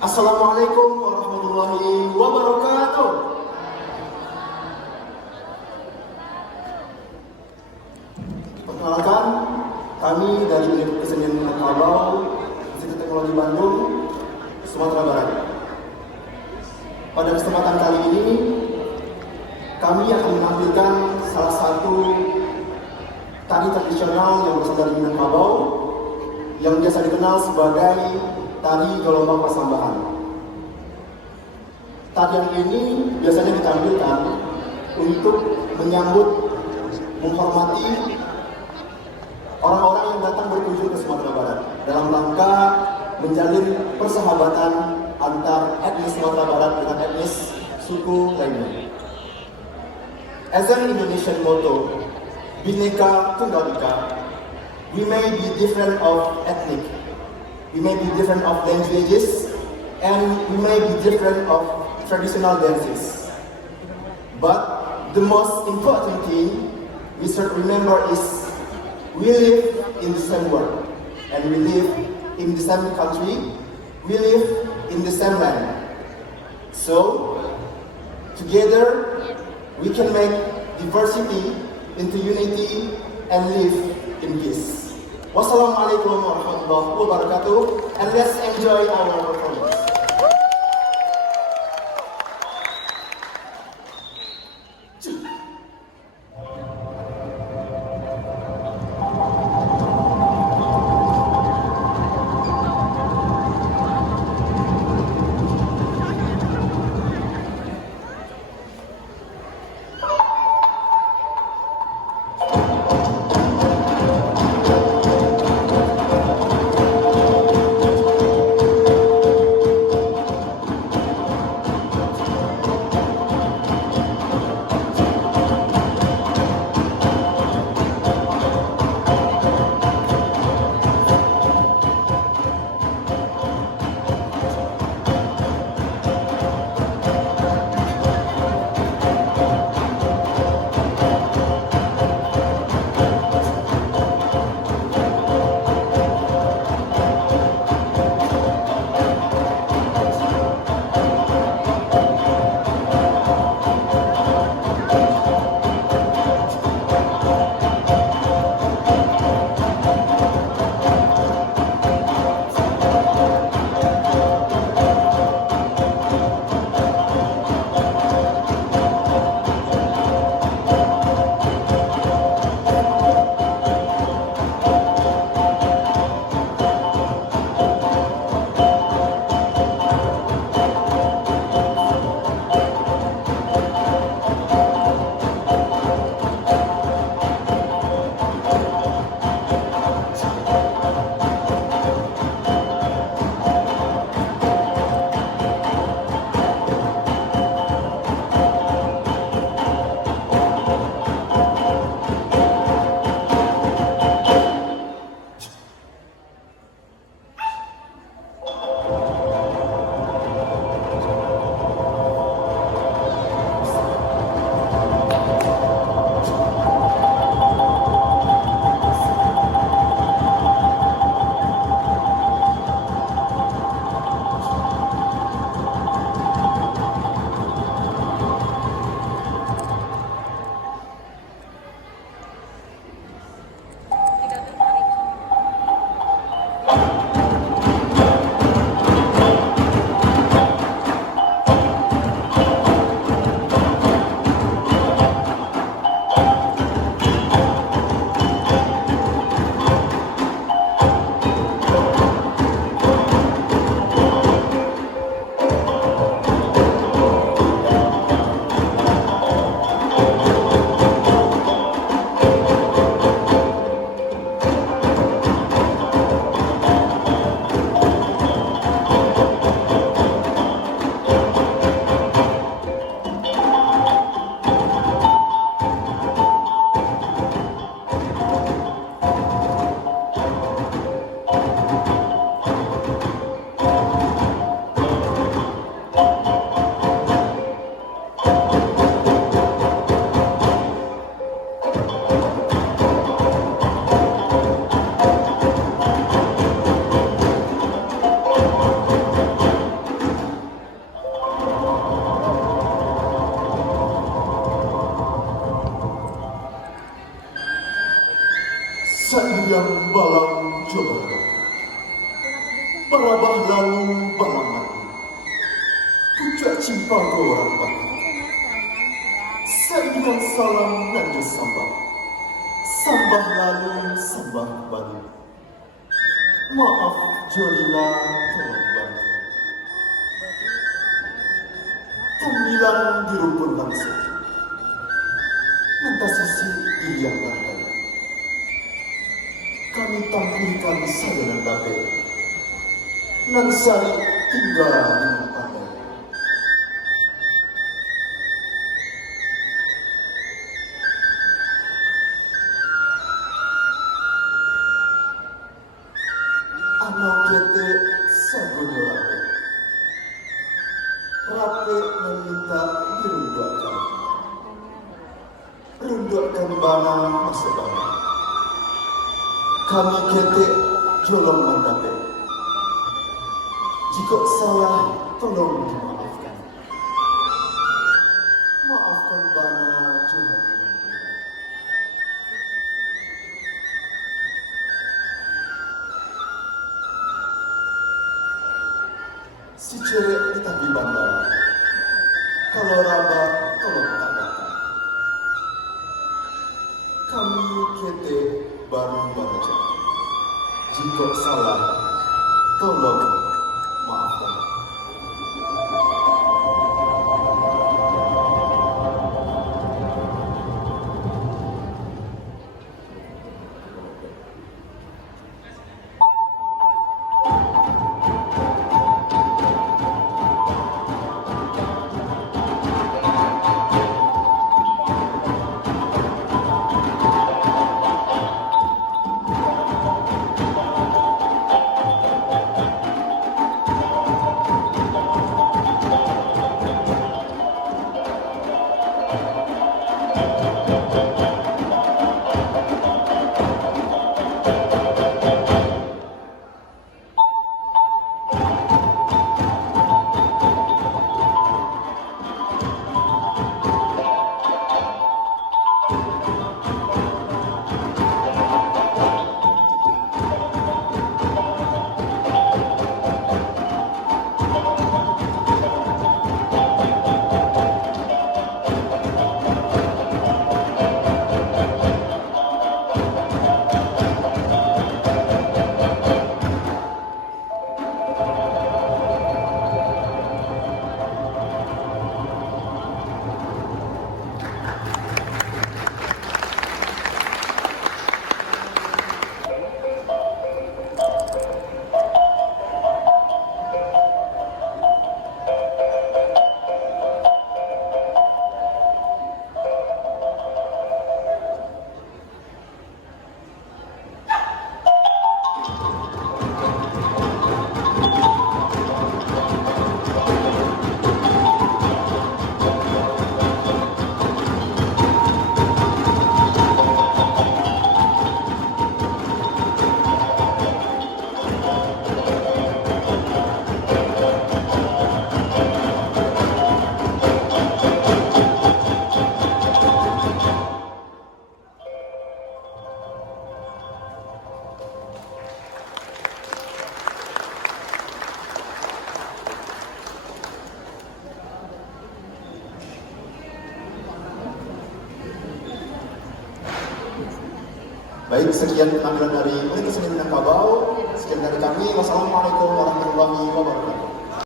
Assalamualaikum warahmatullahi wabarakatuh. Perkenalkan, kami dari Unit Kesenian Minangkabau, Institut Teknologi Bandung, Sumatera Barat. Pada kesempatan kali ini, kami akan menampilkan salah satu tari tradisional yang berasal dari Minangkabau, yang biasa dikenal sebagai tari gelombang pasambahan. Tarian ini biasanya ditampilkan untuk menyambut, menghormati orang-orang yang datang berkunjung ke Sumatera Barat dalam rangka menjalin persahabatan antar etnis Sumatera Barat dengan etnis suku lainnya. As an Indonesian motto, Bhinneka Tunggal Ika, we may be different of ethnic, we may be different of languages, and we may be different of traditional dances. But the most important thing we should remember is we live in the same world, and we live in the same country, we live in the same land. So, together we can make diversity into unity and live in peace. Wassalamualaikum warahmatullahi wabarakatuh, and let's enjoy our performance. yang balang coba. Barabah lalu balang mati. Pucuk cinta orang batu. Sayang salam nanti sambah. Sambah lalu sambah kembali. Maaf jolila tolong bantu. Tampilan di rumpun bangsa. Nanti sisi yang lantai. Kami tampilkan saya dan babe. Nan sari tinggal dengan pandai. Anak kete segunya rape. Rape meminta dirundukkan. Rundukkan bana masa bana. Kami kete jolong mendape. Jika salah, tolong dimaafkan. Maafkan bana Tuhan. Si cewek kita di bandara. Kalau raba, tolong tandakan. Kami kete baru baca. Jika salah, tolong maafkan. Baik, sekian penampilan dari Unit Kesenian Minangkabau. Sekian dari kami. Wassalamualaikum warahmatullahi wabarakatuh.